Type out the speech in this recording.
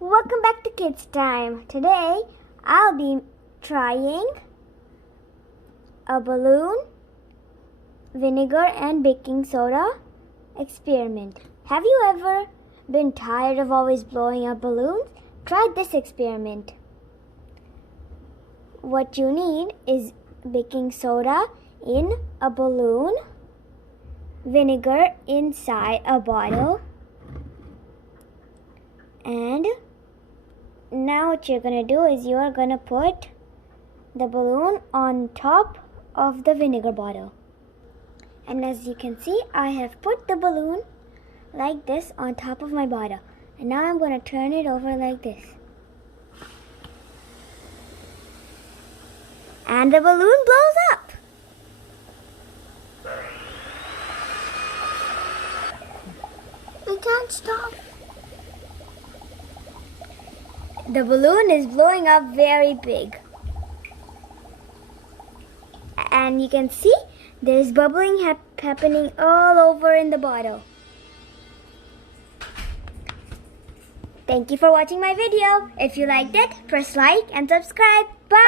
Welcome back to Kids Time. Today I'll be trying a balloon, vinegar and baking soda experiment. Have you ever been tired of always blowing up balloons? Try this experiment. What you need is baking soda in a balloon, vinegar inside a bottle, and now what you're going to do is you're going to put the balloon on top of the vinegar bottle. And as you can see, I have put the balloon like this on top of my bottle. And now I'm going to turn it over like this. And the balloon blows up. We can't stop. The balloon is blowing up very big. And you can see there's bubbling happening all over in the bottle. Thank you for watching my video. If you liked it, press like and subscribe. Bye!